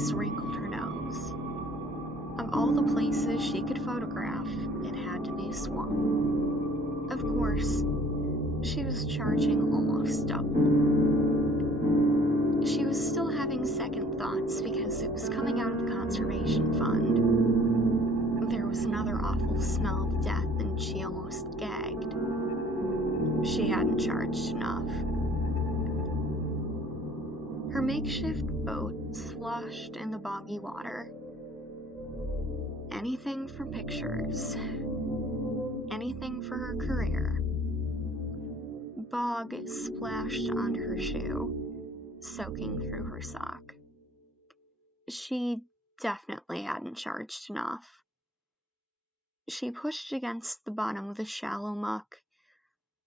Louise wrinkled her nose. Of all the places she could photograph, it had to be a swamp. Of course, she was charging almost double. She was still having second thoughts because it was coming out of the conservation fund. There was another awful smell of death and she almost gagged. She hadn't charged enough. Her makeshift boat sloshed in the boggy water. Anything for pictures. Anything for her career. Bog splashed onto her shoe, soaking through her sock. She definitely hadn't charged enough. She pushed against the bottom of the shallow muck,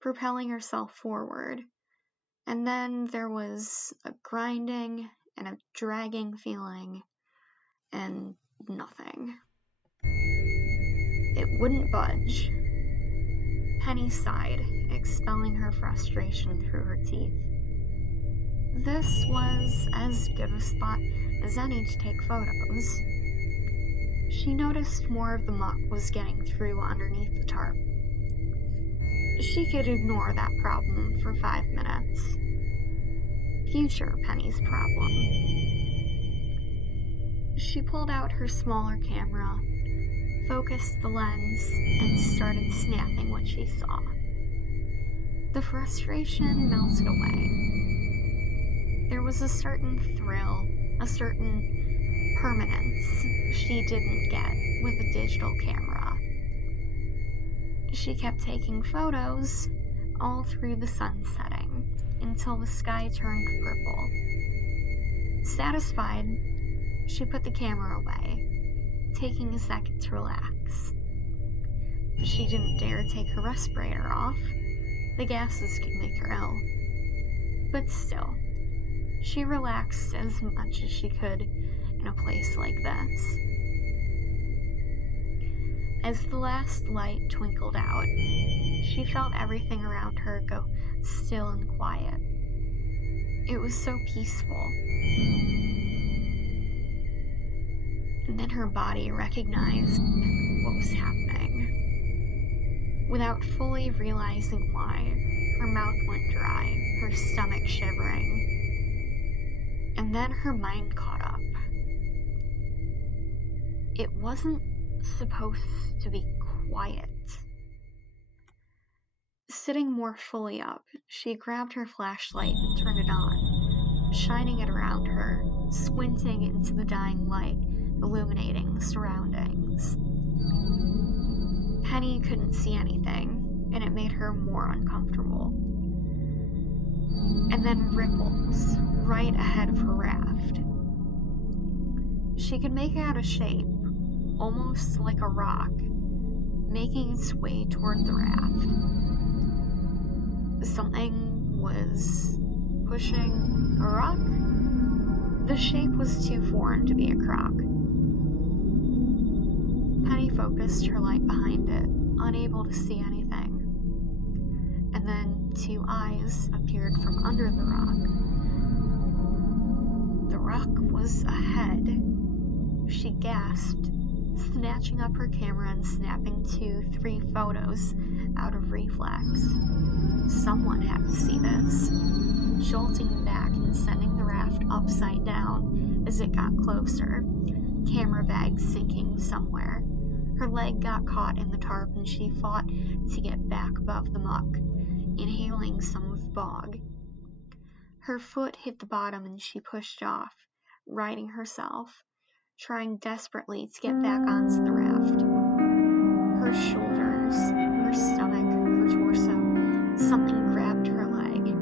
propelling herself forward, and then there was a grinding and a dragging feeling, and nothing. It wouldn't budge. Penny sighed, expelling her frustration through her teeth. This was as good a spot as any to take photos. She noticed more of the muck was getting through underneath the tarp. She could ignore that problem for 5 minutes. Future Penny's problem. She pulled out her smaller camera, focused the lens, and started snapping what she saw. The frustration melted away. There was a certain thrill, a certain permanence she didn't get with a digital camera. She kept taking photos all through the sun setting until the sky turned purple. Satisfied, she put the camera away, taking a second to relax. She didn't dare take her respirator off. The gases could make her ill. But still, she relaxed as much as she could in a place like this. As the last light twinkled out, she felt everything around her go still and quiet. It was so peaceful. And then her body recognized what was happening. Without fully realizing why, her mouth went dry, her stomach shivering. And then her mind caught up. It wasn't supposed to be quiet. Sitting more fully up, she grabbed her flashlight and turned it on, shining it around her, squinting into the dying light, illuminating the surroundings. Penny couldn't see anything, and it made her more uncomfortable. And then ripples right ahead of her raft. She could make out a shape, almost like a rock, making its way toward the raft. Something was pushing a rock. The shape was too foreign to be a croc. Penny focused her light behind it, unable to see anything. And then 2 eyes appeared from under the rock. The rock was a head. She gasped, snatching up her camera and snapping 2-3 photos out of reflex. Someone had to see this, jolting back and sending the raft upside down as it got closer, camera bag sinking somewhere. Her leg got caught in the tarp and she fought to get back above the muck, inhaling some of the bog. Her foot hit the bottom and she pushed off, righting herself, trying desperately to get back onto the raft. Her shoulders, her stomach, her torso, something grabbed her leg.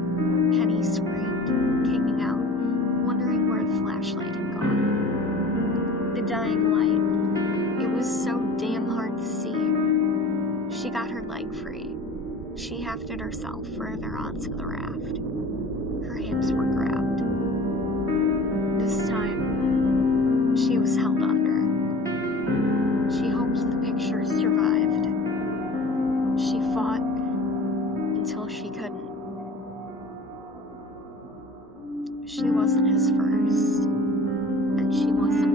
Penny screamed, kicking out, wondering where the flashlight had gone. The dying light, it was so damn hard to see. She got her leg free. She hefted herself further onto the raft. Her hips were grabbed. This time, she was held under. She hoped the pictures survived. She fought until she couldn't. She wasn't his first, and she wasn't